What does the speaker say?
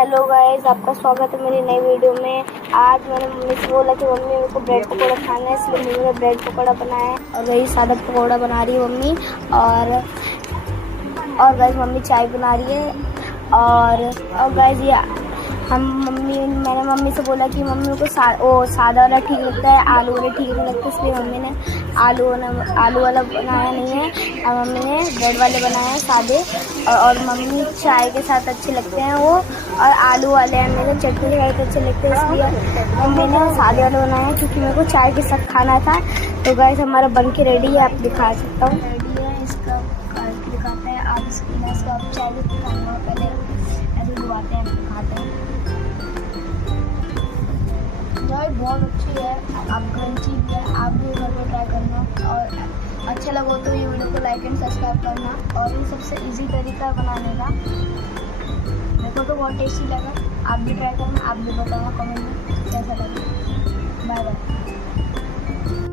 Hello guys, आपका स्वागत है मेरी नई वीडियो में। आज मैंने मम्मी से बोला कि मम्मी मेरे को ब्रेड पकौड़ा खाना है, इसलिए मम्मी ने ब्रेड पकौड़ा बनाया है। और वही सादा पकौड़ा बना रही है मम्मी। और गाइस मम्मी चाय बना रही है। और गाइस ये मैंने मम्मी से बोला कि मम्मी को सादा वाला ठीक लगता है, आलू वाला ठीक नहीं लगता, इसलिए मम्मी ने आलू वाला बनाया नहीं है और मम्मी ने ब्रेड वाले बनाए हैं सादे। और मम्मी चाय के साथ अच्छे लगते हैं वो, और आलू वाले हैं मेरे चटनी के साथ अच्छे लगते हैं, इसलिए मम्मी ने सादे वाले बनाए हैं क्योंकि मेरे को चाय के साथ खाना था। तो गाइस हमारा बन के रेडी है, आप दिखा सकता हूँ रेडी है। इसका दिखाते हैं आप, इसको आप चाय भी खाना पहले ऐसे डुबाते हैं, खाते हैं। चाय बहुत अच्छी है, आप क्रंची भी है, आप भी घर पर ट्राई करना। और अच्छा लगा तो ये वीडियो को लाइक एंड सब्सक्राइब करना। और ये सबसे इजी तरीका है बनाने का, मेरे को तो बहुत टेस्टी लगा। आप भी ट्राई करना, आप भी बताना कमेंट में कैसा लगा। Bye bye.